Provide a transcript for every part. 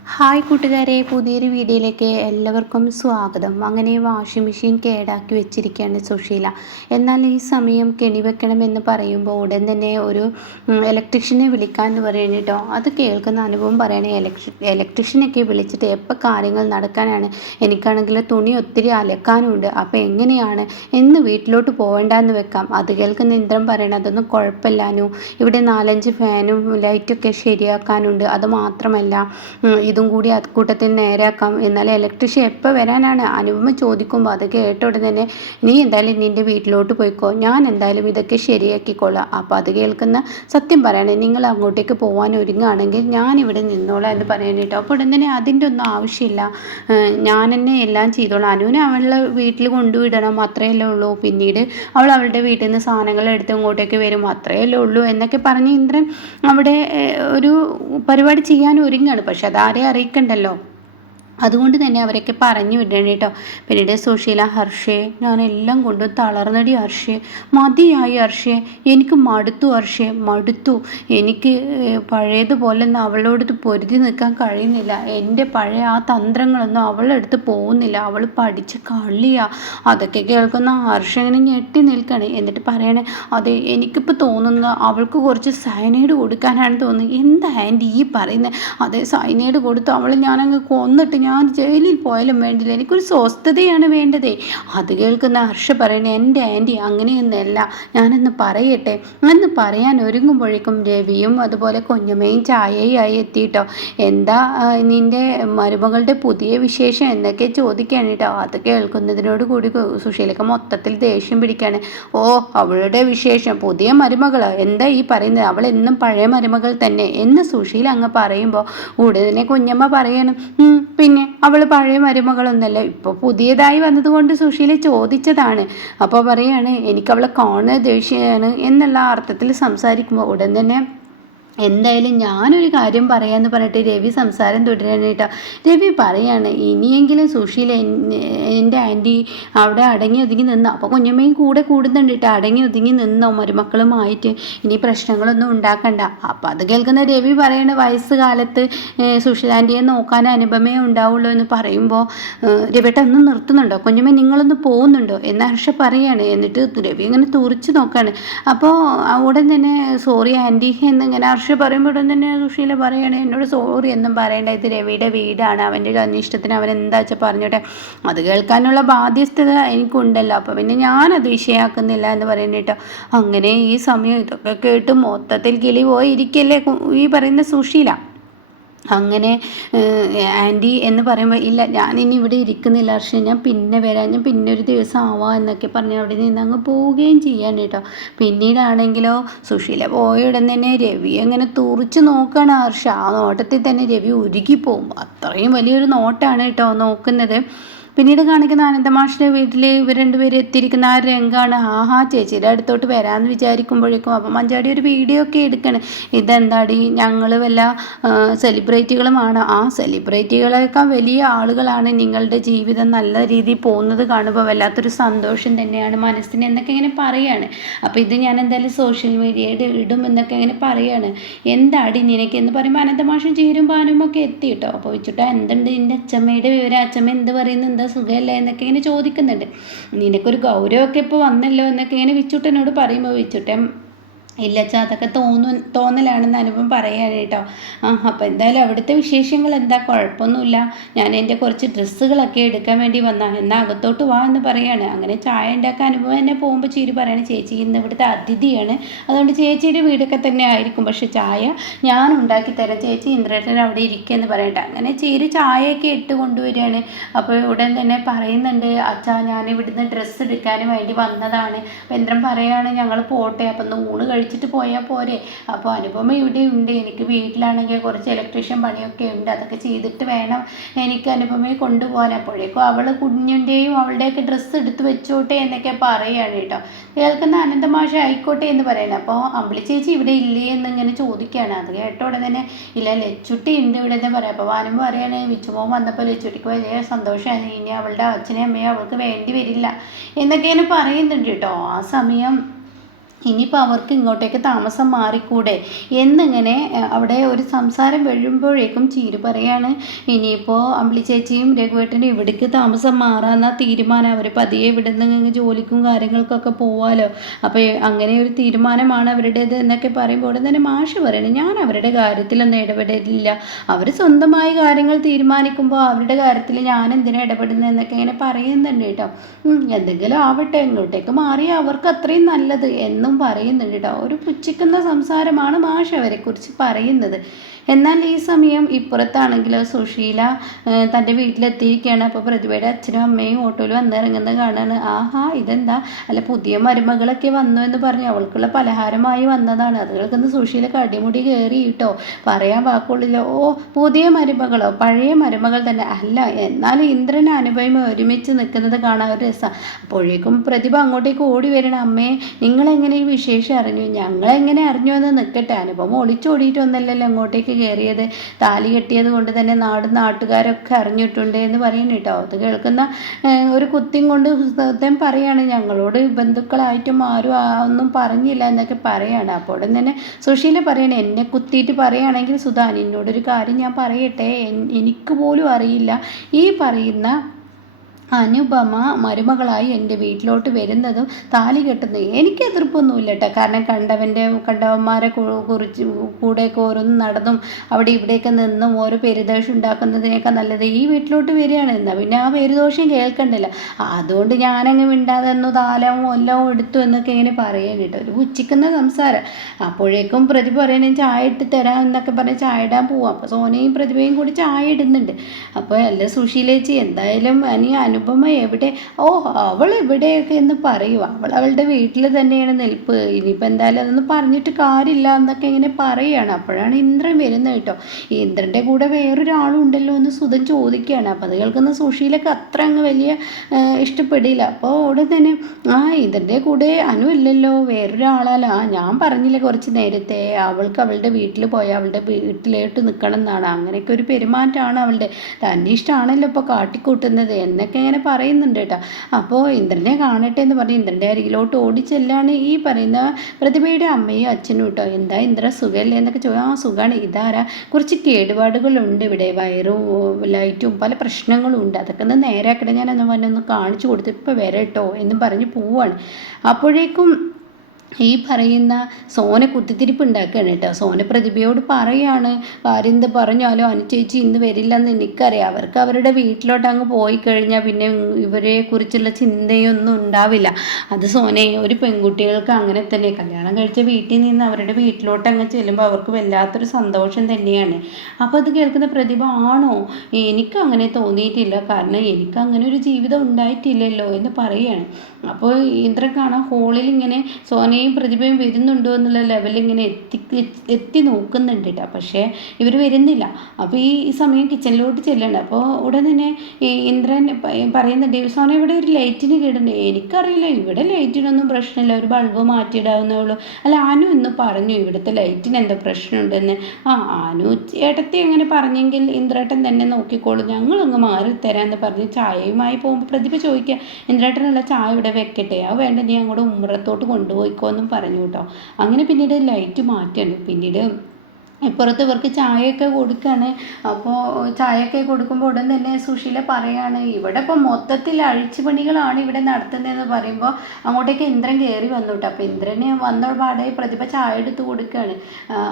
Hi കൂട്ടുകാരെ പുതിയൊരു വീഡിയോയിലേക്ക് എല്ലാവർക്കും സ്വാഗതം. അങ്ങനെ വാഷിംഗ് മെഷീൻ കേടാക്കി വെച്ചിരിക്കുകയാണ് സുശീല. എന്നാൽ ഈ സമയം കെണി വെക്കണമെന്ന് പറയുമ്പോൾ ഉടൻ തന്നെ ഒരു ഇലക്ട്രീഷ്യനെ വിളിക്കാമെന്ന് പറയണ കേട്ടോ അത് കേൾക്കുന്ന അനുഭവം പറയണേ ഇലക്ട്രി ഇലക്ട്രീഷ്യനൊക്കെ വിളിച്ചിട്ട് എപ്പോൾ കാര്യങ്ങൾ നടക്കാനാണ്? എനിക്കാണെങ്കിൽ തുണി ഒത്തിരി അലക്കാനുണ്ട്. അപ്പോൾ എങ്ങനെയാണ്? എന്ന് വീട്ടിലോട്ട് പോകണ്ടെന്ന് വെക്കാം. അത് കേൾക്കുന്ന ഇന്ദ്രൻ പറയണ അതൊന്നും കുഴപ്പമില്ലാനു ഇവിടെ നാലഞ്ച് ഫാനും ലൈറ്റൊക്കെ ശരിയാക്കാനുണ്ട്. അത് മാത്രമല്ല ഇതും കൂടി അക്കൂട്ടത്തിൽ നേരാക്കാം എന്നാലും ഇലക്ട്രീഷ്യൻ എപ്പോൾ വരാനാണ്? അനുപമ ചോദിക്കുമ്പോൾ അത് കേട്ട ഉടനെ തന്നെ നീ എന്തായാലും നിന്റെ വീട്ടിലോട്ട് പോയിക്കോ. ഞാൻ എന്തായാലും ഇതൊക്കെ ശരിയാക്കിക്കോളാം. അപ്പോൾ അത് കേൾക്കുന്ന സത്യം പറയണേ നിങ്ങൾ അങ്ങോട്ടേക്ക് പോകാൻ ഒരുങ്ങുകയാണെങ്കിൽ ഞാൻ ഇവിടെ നിന്നോളാം എന്ന് പറയാൻ കേട്ടോ. അപ്പോൾ ഉടൻ തന്നെ അതിന്റെ ഒന്നും ആവശ്യമില്ല. ഞാൻ തന്നെ എല്ലാം ചെയ്തോളാം. അനുവിനെ അവളുടെ വീട്ടിൽ കൊണ്ടുവിടണം അത്രയല്ലേ ഉള്ളൂ. പിന്നീട് അവൾ അവളുടെ വീട്ടിൽ നിന്ന് സാധനങ്ങൾ എടുത്ത് ഇങ്ങോട്ടേക്ക് വരും അത്രയല്ലേ ഉള്ളൂ എന്നൊക്കെ പറഞ്ഞ് ഇന്ദ്രൻ അവിടെ ഒരു പരിപാടി ചെയ്യാൻ ഒരുങ്ങാണ് പക്ഷെ അതാരെ അറിയിക്കണ്ടല്ലോ? അതുകൊണ്ട് തന്നെ അവരൊക്കെ പറഞ്ഞു വിടണം കേട്ടോ. പിന്നീട് സുശീല ഹർഷേ എല്ലാം കൊണ്ടും തളർന്നടി ഹർഷേ. മതിയായി ഹർഷേ. എനിക്ക് മടുത്തു ഹർഷേ. മടുത്തു. എനിക്ക് പഴയതുപോലെ ഒന്നും അവളോട് പൊരുതി നിൽക്കാൻ കഴിയുന്നില്ല. എന്റെ പഴയ ആ തന്ത്രങ്ങളൊന്നും അവളെടുത്ത് പോകുന്നില്ല. അവൾ പഠിച്ച കളിയാ അതൊക്കെ കേൾക്കുന്ന ഹർഷ ഇങ്ങനെ ഞെട്ടി നിൽക്കണേ. എന്നിട്ട് പറയണേ അതെ എനിക്കിപ്പോൾ തോന്നുന്നത് അവൾക്ക് കുറച്ച് സൈനൈഡ് കൊടുക്കാനാണ് തോന്നുന്നത്. എന്താ ആന്റി ഈ പറയുന്നത് അതെ സൈനൈഡ് കൊടുത്ത്. അവൾ ഞാനങ്ങ് കൊന്നിട്ട് ഞാൻ ജയിലിൽ പോയാലും വേണ്ടില്ല. എനിക്കൊരു സ്വസ്ഥതയാണ് വേണ്ടതേ. അത് കേൾക്കുന്ന ഹർഷ പറയണേ എന്റെ ആന്റി അങ്ങനെയൊന്നുമല്ല. ഞാനൊന്ന് പറയട്ടെ. എന്ന് പറയാൻ ഒരുങ്ങുമ്പോഴേക്കും രവിയും അതുപോലെ കുഞ്ഞമ്മയും ചായയായി എത്തിയിട്ടോ. എന്താ നിന്റെ മരുമകളുടെ പുതിയ വിശേഷം എന്നൊക്കെ ചോദിക്കുകയാണ് കേട്ടോ. അത് കേൾക്കുന്നതിനോട് കൂടി സുശീലക്ക് മൊത്തത്തിൽ ദേഷ്യം പിടിക്കുകയാണ്. ഓ അവളുടെ വിശേഷം. പുതിയ മരുമകൾ എന്താ ഈ പറയുന്നത്? അവൾ എന്നും പഴയ മരുമകൾ തന്നെ. എന്ന് സുശീല അങ്ങ് പറയുമ്പോൾ ഉടനെ കുഞ്ഞമ്മ പറയണം "ഉം, പിന്നെ അവൾ പഴയ മരുമകളൊന്നല്ല. ഇപ്പോൾ പുതിയതായി വന്നതുകൊണ്ട് സുശീല ചോദിച്ചതാണ്. അപ്പോൾ പറയാണ് എനിക്കവളെ കാണുന്നത് ദേഷ്യമാണ് എന്നുള്ള അർത്ഥത്തിൽ സംസാരിക്കുമ്പോൾ ഉടൻ തന്നെ എന്തായാലും ഞാനൊരു കാര്യം പറയാമെന്ന് പറഞ്ഞിട്ട് രവി സംസാരം തുടരാനായിട്ടോ രവി പറയാണ് ഇനിയെങ്കിലും സുഷീൽ എൻ- എന്റെ ആന്റി അവിടെ അടങ്ങി ഒതുങ്ങി നിന്നോ. അപ്പോൾ കുഞ്ഞമ്മയും കൂടെ കൂടുന്നുണ്ട് കേട്ടോ. അടങ്ങി ഒതുങ്ങി നിന്നോ? മരുമക്കളുമായിട്ട് ഇനി പ്രശ്നങ്ങളൊന്നും ഉണ്ടാക്കണ്ട. അപ്പോൾ അത് കേൾക്കുന്ന രവി പറയണ വയസ്സുകാലത്ത് കാലത്ത് സുഷീൽ ആന്റിയെ നോക്കാൻ അനുപമേ ഉണ്ടാവുള്ളൂ എന്ന് പറയുമ്പോൾ രവിട്ട ഒന്ന് നിർത്തുന്നുണ്ടോ? കുഞ്ഞമ്മ നിങ്ങളൊന്ന് പോകുന്നുണ്ടോ? എന്ന് ഹർഷ പറയാണ്. എന്നിട്ട് രവി ഇങ്ങനെ തുറിച്ച് നോക്കാണ്. അപ്പോൾ ഉടൻ തന്നെ സോറി ആന്റി എന്നിങ്ങനെ ഹർഷ പറയുമ്പോൾ ഉടൻ തന്നെ സുശീല പറയുകയാണ് എന്നോട് സോറി എന്നും പറയേണ്ട. ഇത് രവിയുടെ വീടാണ്. അവന്റെ ഒരു അനിഷ്ടത്തിന് അവൻ എന്താ വെച്ചാൽ പറഞ്ഞോട്ടെ? അത് കേൾക്കാനുള്ള ബാധ്യസ്ഥത എനിക്കുണ്ടല്ലോ. അപ്പോൾ പിന്നെ ഞാനത് വിഷയമാക്കുന്നില്ല എന്ന് പറയുന്നത് കേട്ടോ. അങ്ങനെ ഈ സമയം ഇതൊക്കെ കേട്ട് മൊത്തത്തിൽ കിളി പോയി ഇരിക്കല്ലേ ഈ പറയുന്ന സുശീല. അങ്ങനെ ആന്റി എന്ന് പറയുമ്പോൾ ഇല്ല ഞാനിനി ഇവിടെ ഇരിക്കുന്നില്ല പക്ഷേ ഞാൻ പിന്നെ വരാം ഞാൻ പിന്നെ ഒരു ദിവസം ആവാം എന്നൊക്കെ പറഞ്ഞ് അവിടെ നിന്ന് അങ്ങ് പോവുകയും ചെയ്യാൻ കേട്ടോ. പിന്നീടാണെങ്കിലോ സുശീല പോയ ഉടൻ തന്നെ രവി അങ്ങനെ തുറിച്ച് നോക്കുകയാണ് ഹർഷ. ആ നോട്ടത്തിൽ തന്നെ രവി ഉരുകിപ്പോവും അത്രയും വലിയൊരു നോട്ടാണ് കേട്ടോ നോക്കുന്നത്. പിന്നീട് കാണിക്കുന്ന ആനന്ദമാഷിന്റെ വീട്ടിൽ ഇവർ രണ്ടുപേരും എത്തിയിരിക്കുന്ന ആ രംഗാണ്. ആഹാ ചേച്ചിയുടെ അടുത്തോട്ട് വരാമെന്ന് വിചാരിക്കുമ്പോഴേക്കും അപ്പം മഞ്ചാടി ഒരു വീഡിയോ ഒക്കെ എടുക്കണം. ഇതെന്താടി? ഞങ്ങൾ വല്ല സെലിബ്രിറ്റികളുമാണ് ആ സെലിബ്രിറ്റികളേക്കാൾ വലിയ ആളുകളാണ് നിങ്ങളുടെ ജീവിതം നല്ല രീതിയിൽ പോകുന്നത് കാണുമ്പോൾ വല്ലാത്തൊരു സന്തോഷം തന്നെയാണ് മനസ്സിന് എന്നൊക്കെ ഇങ്ങനെ പറയാണ്. അപ്പോൾ ഇത് ഞാൻ എന്തായാലും സോഷ്യൽ മീഡിയയിൽ ഇടും എന്നൊക്കെ ഇങ്ങനെ പറയാണ്. എന്താടി നിനക്ക്? എന്ന് പറയുമ്പോൾ അനന്തമാഷം ചീരും പാനും ഒക്കെ എത്തി അപ്പോൾ വെച്ചിട്ട് എന്തുണ്ട് നിന്റെ അച്ഛമ്മയുടെ വിവരം? അച്ഛമ്മ എന്ത് പറയുന്നു? എന്താ സുഖമല്ലേ എന്നൊക്കെ ഇങ്ങനെ ചോദിക്കുന്നുണ്ട്. നിനക്കൊരു ഗൗരവമൊക്കെ ഇപ്പോൾ വന്നല്ലോ എന്നൊക്കെ ഇങ്ങനെ വിച്ചുട്ടനോട് പറയുമ്പോൾ വിച്ചുട്ടൻ ഇല്ലച്ചാ അതൊക്കെ തോന്നു തോന്നലാണെന്ന് അനുഭവം പറയാണ് കേട്ടോ. ആ അപ്പോൾ എന്തായാലും അവിടുത്തെ വിശേഷങ്ങൾ എന്താ? കുഴപ്പമൊന്നുമില്ല. ഞാൻ എന്റെ കുറച്ച് ഡ്രസ്സുകളൊക്കെ എടുക്കാൻ വേണ്ടി വന്ന. എന്നാൽ അകത്തോട്ട് വാ എന്ന് പറയാണ്. അങ്ങനെ ചായ ഉണ്ടാക്കാൻ അനുഭവം എന്നെ പോകുമ്പോൾ ചീരി പറയാണ് ചേച്ചി ഇന്ന് ഇവിടുത്തെ അതിഥിയാണ്. അതുകൊണ്ട് ചേച്ചിയുടെ വീടൊക്കെ തന്നെ ആയിരിക്കും. പക്ഷെ ചായ ഞാൻ ഉണ്ടാക്കി തരാം. ചേച്ചി ഇന്ദ്രേട്ടൻ അവിടെ ഇരിക്കുക എന്ന് പറയട്ടെ. അങ്ങനെ ചീരി ചായയൊക്കെ ഇട്ട് കൊണ്ടുവരികയാണ്. അപ്പോൾ ഉടൻ തന്നെ പറയുന്നുണ്ട് അച്ഛാ ഞാൻ ഇവിടുന്ന് ഡ്രസ്സ് എടുക്കാൻ വേണ്ടി വന്നതാണ്. അപ്പോൾ ഇന്ദ്രൻ പറയാണ് ഞങ്ങൾ പോട്ടെ. അപ്പം ഒന്ന് ഊണ് കഴിച്ചിട്ട് പോയാൽ പോരെ. അപ്പോൾ അനുപമ ഇവിടെ ഉണ്ട്. എനിക്ക് വീട്ടിലാണെങ്കിൽ കുറച്ച് ഇലക്ട്രീഷ്യൻ പണിയൊക്കെ ഉണ്ട്. അതൊക്കെ ചെയ്തിട്ട് വേണം എനിക്ക് അനുപമയെ കൊണ്ടുപോകാൻ. അപ്പോഴേക്കും അവൾ കുഞ്ഞിന്റെയും അവളുടെയൊക്കെ ഡ്രസ്സ് എടുത്ത് വെച്ചോട്ടെ എന്നൊക്കെ പറയുകയാണ് കേട്ടോ. കേൾക്കുന്ന അനന്തമാഷ ആയിക്കോട്ടെ എന്ന് പറയുന്നത് അപ്പോൾ അമ്പിളി ചേച്ചി ഇവിടെ ഇല്ലേ എന്നിങ്ങനെ ചോദിക്കുകയാണ്. അത് കേട്ട ഉടനെ തന്നെ ഇല്ല ലച്ചുട്ടി ഉണ്ട് ഇവിടെ എന്താ പറയാം. അപ്പോൾ വാനം പറയാണ് വിച്ചുമോൻ വന്നപ്പോൾ ലച്ചുട്ടിക്ക് വലിയ സന്തോഷമാണ്. ഇനി അവളുടെ അച്ഛനെയും അമ്മയും അവൾക്ക് വേണ്ടി വരില്ല. എന്നൊക്കെ ഇങ്ങനെ പറയുന്നുണ്ട് കേട്ടോ. ആ സമയം ഇനിയിപ്പോൾ അവർക്ക് ഇങ്ങോട്ടേക്ക് താമസം മാറിക്കൂടെ? എന്നിങ്ങനെ അവിടെ ഒരു സംസാരം വരുമ്പോഴേക്കും ചീരു പറയാണ് ഇനിയിപ്പോൾ അമ്പിളി ചേച്ചിയും രഘുവേട്ടനും ഇവിടേക്ക് താമസം മാറാന്ന തീരുമാനം. അവർ പതിയെ ഇവിടെ നിന്ന് ജോലിക്കും കാര്യങ്ങൾക്കൊക്കെ പോവാലോ. അപ്പോൾ അങ്ങനെ ഒരു തീരുമാനമാണ് അവരുടേത് എന്നൊക്കെ പറയുമ്പോൾ ഉടൻ തന്നെ മാഷ് പറയണം ഞാൻ അവരുടെ കാര്യത്തിലൊന്നും ഇടപെടില്ല അവർ സ്വന്തമായി കാര്യങ്ങൾ തീരുമാനിക്കുമ്പോൾ അവരുടെ കാര്യത്തിൽ ഞാൻ എന്തിനാണ് ഇടപെടുന്നത് എന്നൊക്കെ ഇങ്ങനെ പറയുന്നുണ്ട് കേട്ടോ. എന്തെങ്കിലും ആവട്ടെ ഇങ്ങോട്ടേക്ക് മാറി അവർക്ക് അത്രയും നല്ലത്. എന്നും എന്നും പറയുന്നുണ്ട് കേട്ടോ. ഒരു പുച്ഛിക്കുന്ന സംസാരമാണ് മാഷ് അവരെക്കുറിച്ച് പറയുന്നത്. എന്നാൽ ഈ സമയം ഇപ്പുറത്താണെങ്കിൽ സുശീല തന്റെ വീട്ടിലെത്തിയിരിക്കുകയാണ്. അപ്പോൾ പ്രതിഭയുടെ അച്ഛനും അമ്മയും ഓട്ടോയിൽ വന്നിറങ്ങുന്നത് കാണാണ്. ആഹാ ഇതെന്താ? അല്ല പുതിയ മരുമകളൊക്കെ വന്നു എന്ന് പറഞ്ഞ് അവൾക്കുള്ള പലഹാരമായി വന്നതാണ്. അത് കേൾക്കുന്ന സുശീല കടിമുടി കയറി കേട്ടോ. പറയാൻ വാക്കുള്ളില്ല ഓ പുതിയ മരുമകളോ? പഴയ മരുമകൾ തന്നെ. അല്ല എന്നാൽ ഇന്ദ്രൻ അനുഭവം ഒരുമിച്ച് നിൽക്കുന്നത് കാണാൻ ഒരു രസമാണ് അപ്പോഴേക്കും പ്രതിഭ അങ്ങോട്ടേക്ക് ഓടി വരണം അമ്മേ നിങ്ങളെങ്ങനെ ഈ വിശേഷം അറിഞ്ഞു? ഞങ്ങളെങ്ങനെ അറിഞ്ഞു എന്ന് നിൽക്കട്ടെ. അനുഭവം ഒളിച്ചോടിയിട്ടൊന്നല്ലല്ലോ അങ്ങോട്ടേക്ക് കയറിയത്. താലി കെട്ടിയത് കൊണ്ട് തന്നെ നാട് നാട്ടുകാരൊക്കെ അറിഞ്ഞിട്ടുണ്ട് എന്ന് പറയുന്നു കേട്ടോ. അത് കേൾക്കുന്ന ഒരു കുത്തിയും കൊണ്ട് അദ്ദേഹം പറയാണ്. ഞങ്ങളോട് ബന്ധുക്കളായിട്ടും ആരും ഒന്നും പറഞ്ഞില്ല എന്നൊക്കെ പറയാണ്. അപ്പോൾ തന്നെ സുശീല പറയണേ എന്നെ കുത്തിയിട്ട് പറയുകയാണെങ്കിൽ സുധാൻ എന്നോടൊരു കാര്യം ഞാൻ പറയട്ടെ. എനിക്ക് പോലും അറിയില്ല. ഈ പറയുന്ന അനുപമ മരുമകളായി എന്റെ വീട്ടിലോട്ട് വരുന്നതും താലി കെട്ടുന്നതും എനിക്ക് എതിർപ്പൊന്നുമില്ല കേട്ടോ കാരണം കണ്ടവന്റെ കണ്ടവന്മാരെ കുറിച്ച് കൂടെ കോരുന്നു നടന്നും അവിടെ ഇവിടെയൊക്കെ നിന്നും ഓരോ പെരുദോഷം ഉണ്ടാക്കുന്നതിനേക്കാൾ നല്ലത് ഈ വീട്ടിലോട്ട് വരികയാണ്. എന്നാൽ പിന്നെ ആ പെരുദോഷം കേൾക്കണ്ടില്ല. അതുകൊണ്ട് ഞാനങ്ങ് മിണ്ടാതെ ഒന്ന് താലവും എല്ലാം എടുത്തു എന്നൊക്കെ ഇങ്ങനെ പറയാൻ കേട്ടോ. ഒരു ഉച്ചിക്കുന്ന സംസാരം. അപ്പോഴേക്കും പ്രതി പറയണേ ചായ ഇട്ട് തരാം എന്നൊക്കെ പറഞ്ഞ് ചായ ഇടാൻ പോവാം. അപ്പോൾ സോനയും പ്രതിഭയും കൂടി ചായ ഇടുന്നുണ്ട്. അപ്പോൾ അല്ല സുശീലേച്ചി എന്തായാലും അനി അനു അനുപമ എവിടെ? ഓ അവൾ എവിടെയൊക്കെ എന്ന് പറയുക അവൾ അവളുടെ വീട്ടിൽ തന്നെയാണ് നിൽപ്പ്. ഇനിയിപ്പോൾ എന്തായാലും അതൊന്നും പറഞ്ഞിട്ട് കാര്യമില്ല എന്നൊക്കെ ഇങ്ങനെ പറയുകയാണ് അപ്പോഴാണ് ഇന്ദ്രൻ വരുന്നത് കേട്ടോ. ഇന്ദ്രന്റെ കൂടെ വേറൊരാളും ഉണ്ടല്ലോ എന്ന് സുധൻ ചോദിക്കുകയാണ്. അപ്പോൾ അത് കേൾക്കുന്ന സുശീലൊക്കെ അത്ര അങ്ങ് വലിയ ഇഷ്ടപ്പെടില്ല. അപ്പോൾ അവിടെ തന്നെ ആ ഇന്ദ്രന്റെ കൂടെ അനു ഇല്ലല്ലോ. വേറൊരാളാലോ ആ ഞാൻ പറഞ്ഞില്ല കുറച്ച് നേരത്തെ. അവൾക്ക് അവളുടെ വീട്ടിൽ പോയാൽ അവളുടെ വീട്ടിലോട്ട് നിൽക്കണം എന്നാണ്. അങ്ങനെയൊക്കെ ഒരു പെരുമാറ്റമാണ് അവളുടെ. തന്നെ ഇഷ്ടമാണല്ലോ ഇപ്പോൾ കാട്ടിക്കൂട്ടുന്നത്. എന്നൊക്കെ ഇങ്ങനെ പറയുന്നുണ്ട് കേട്ടോ. അപ്പോൾ ഇന്ദ്രനെ കാണട്ടെ എന്ന് പറഞ്ഞ് ഇന്ദ്രന്റെ അരികിലോട്ട് ഓടിച്ചെല്ലാണ് ഈ പറയുന്ന പ്രതിഭയുടെ അമ്മയും അച്ഛനും കേട്ടോ. എന്താ ഇന്ദ്ര സുഖമല്ലേ എന്നൊക്കെ ചോദിച്ചു. ആ സുഖമാണ് ഇതാരാ? കുറച്ച് കേടുപാടുകളുണ്ട് ഇവിടെ. വയറും ലൈറ്റും പല പ്രശ്നങ്ങളും ഉണ്ട് അതൊക്കെ ഒന്ന് നേരാക്കട്ടെ. ഞാനൊന്ന് പറഞ്ഞൊന്ന് കാണിച്ചു കൊടുത്തു ഇപ്പോൾ വരട്ടോ എന്നും പറഞ്ഞ് പോവാണ്. അപ്പോഴേക്കും ഈ പറയുന്ന സോന കുത്തിത്തിരിപ്പ് ഉണ്ടാക്കുകയാണ് കേട്ടോ. സോന പ്രതിഭയോട് പറയാണ് കാര്യം എന്ത് പറഞ്ഞാലും അനുചേച്ചി ഇന്ന് വരില്ലെന്ന് എനിക്കറിയാം. അവർക്ക് അവരുടെ വീട്ടിലോട്ട് അങ്ങ് പോയി കഴിഞ്ഞാൽ പിന്നെ ഇവരെ കുറിച്ചുള്ള ചിന്തയൊന്നും ഉണ്ടാവില്ല. അത് സോനെ ഒരു പെൺകുട്ടികൾക്ക് അങ്ങനെ തന്നെ. കല്യാണം കഴിച്ച വീട്ടിൽ നിന്ന് അവരുടെ വീട്ടിലോട്ട് അങ്ങ് ചെല്ലുമ്പോൾ അവർക്ക് വല്ലാത്തൊരു സന്തോഷം തന്നെയാണ്. അപ്പോൾ അത് കേൾക്കുന്ന പ്രതിഭ ആണോ? എനിക്ക് അങ്ങനെ തോന്നിയിട്ടില്ല. കാരണം എനിക്ക് അങ്ങനെ ഒരു ജീവിതം ഉണ്ടായിട്ടില്ലല്ലോ എന്ന് പറയുകയാണ് അപ്പോൾ ഇന്ദ്രൻ ഹോളിൽ ഇങ്ങനെ സോനയെ പ്രതിഭയും പ്രതിഭയും വരുന്നുണ്ടോ എന്നുള്ള ലെവലിൽ ഇങ്ങനെ എത്തി എത്തി നോക്കുന്നുണ്ട് കേട്ടോ പക്ഷേ ഇവർ വരുന്നില്ല. അപ്പോൾ ഈ സമയം കിച്ചണിലോട്ട് ചെല്ലണ്ട അപ്പോൾ ഉടൻ തന്നെ ഇന്ദ്രൻ പറയുന്നുണ്ട് സോന ഇവിടെ ഒരു ലൈറ്റിന് കേടുണ്ട്. എനിക്കറിയില്ല. ഇവിടെ ലൈറ്റിനൊന്നും പ്രശ്നമില്ല. ഒരു ബൾബ് മാറ്റിയിടാവുന്നേ ഉള്ളൂ അല്ല ആനു ഇന്ന് പറഞ്ഞു ഇവിടുത്തെ ലൈറ്റിന് എന്തോ പ്രശ്നമുണ്ടെന്ന്. ആ ആനു ഏട്ടത്തി അങ്ങനെ പറഞ്ഞെങ്കിൽ ഇന്ദ്രേട്ടൻ തന്നെ നോക്കിക്കോളൂ. ഞങ്ങളങ്ങ് മാറി തരാമെന്ന് പറഞ്ഞ് ചായയുമായി പോകുമ്പോൾ പ്രതിഭ ചോദിക്കുക ഇന്ദ്രേട്ടനുള്ള ചായ ഇവിടെ വെക്കട്ടെ. അത് വേണ്ട. നീ അങ്ങോട്ട് ഉമ്മറത്തോട്ട് കൊണ്ടുപോയിക്കോ. എന്നും പറഞ്ഞു കേട്ടോ അങ്ങനെ പിന്നീട് ലൈറ്റ് മാറ്റാണ് പിന്നീട് ഇപ്പുറത്ത് ഇവർക്ക് ചായയൊക്കെ കൊടുക്കുകയാണ് അപ്പോൾ ചായയൊക്കെ കൊടുക്കുമ്പോൾ ഉടൻ തന്നെ സുശീല പറയുകയാണ് ഇവിടെ ഇപ്പോൾ മൊത്തത്തിൽ അഴിച്ചുപണികളാണ് ഇവിടെ നടത്തുന്നതെന്ന് പറയുമ്പോൾ അങ്ങോട്ടേക്ക് ഇന്ദ്രൻ കയറി വന്നു കേട്ടോ അപ്പോൾ ഇന്ദ്രന് വന്ന പാടെ പ്രതിഭ ചായ എടുത്ത് കൊടുക്കുകയാണ്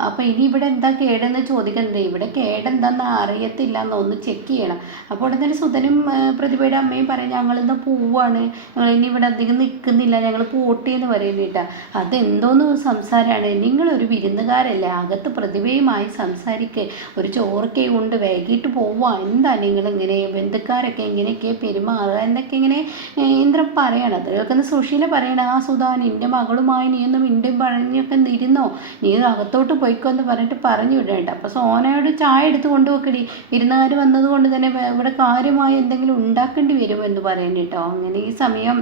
അപ്പോൾ ഇനി ഇവിടെ എന്താ കേടെന്ന് ചോദിക്കുന്നത് ഇവിടെ കേടെന്താന്ന് അറിയത്തില്ല എന്നൊന്ന് ചെക്ക് ചെയ്യണം. അപ്പോൾ ഉടൻ തന്നെ സുധനും പ്രതിഭയുടെ അമ്മയും പറയും ഞങ്ങളിന്ന് പോവാണ്. ഞങ്ങൾ ഇനി ഇവിടെ അധികം നിൽക്കുന്നില്ല ഞങ്ങൾ പോട്ടിയെന്ന് പറയുന്നിട്ടാ അതെന്തോന്ന് സംസാരമാണ് നിങ്ങളൊരു വിരുന്നുകാരല്ലേ. അകത്ത് പ്രതിഭയും ഭാര്യയുമായി സംസാരിക്കുക ഒരു ചോറൊക്കെ കൊണ്ട് വൈകിട്ട് പോവുക. എന്താ നിങ്ങളിങ്ങനെ ബന്ധുക്കാരൊക്കെ ഇങ്ങനെയൊക്കെ പെരുമാറുക എന്നൊക്കെ ഇങ്ങനെ ഇന്ദ്രൻ പറയണത്? കേൾക്കുന്ന സുശീല പറയണ ആ സുധാ നിന്റെ മകളുമായി നീ ഒന്ന് മിണ്ടും പറഞ്ഞൊക്കെ ഇരുന്നോ? നീ അകത്തോട്ട് പോയിക്കോ എന്ന് പറഞ്ഞിട്ട് പറഞ്ഞു വിടേണ്ട. അപ്പോൾ സോനയോട് ചായ എടുത്ത് കൊണ്ടുപോക്കടി ഇരുന്നുകാർ വന്നതുകൊണ്ട് തന്നെ ഇവിടെ കാര്യമായി എന്തെങ്കിലും ഉണ്ടാക്കേണ്ടി വരുമെന്ന് പറയണ്ട കേട്ടോ. അങ്ങനെ ഈ സമയം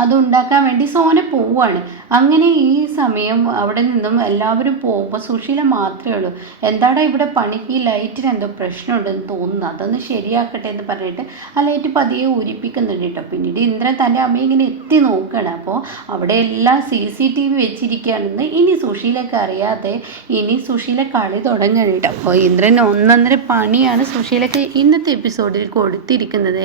അതുണ്ടാക്കാൻ വേണ്ടി സോന പോവുകയാണ് അങ്ങനെ ഈ സമയം അവിടെ നിന്നും എല്ലാവരും പോകുമ്പോൾ സുശീല മാത്രമേ ഉള്ളൂ. എന്താടാ ഇവിടെ പണിക്ക് ഈ ലൈറ്റിന് എന്തോ പ്രശ്നമുണ്ടെന്ന് തോന്നുന്നു. അതൊന്ന് ശരിയാക്കട്ടെ എന്ന് പറഞ്ഞിട്ട് ആ ലൈറ്റ് പതിയെ ഊരിപ്പിക്കുന്നുണ്ട് കേട്ടോ. പിന്നീട് ഇന്ദ്രൻ തന്റെ അമ്മയെ ഇങ്ങനെ എത്തി നോക്കുകയാണ്. അപ്പോൾ അവിടെ എല്ലാം സി സി ടി വി വെച്ചിരിക്കുകയാണെന്ന് ഇനി സുശീലൊക്കെ അറിയാതെ ഇനി സുശീല കളി തുടങ്ങുകയാണ് അപ്പോൾ ഇന്ദ്രൻ ഒന്നൊന്നര പണിയാണ് സുശീലക്ക് ഇന്നത്തെ എപ്പിസോഡിൽ കൊടുത്തിരിക്കുന്നത്.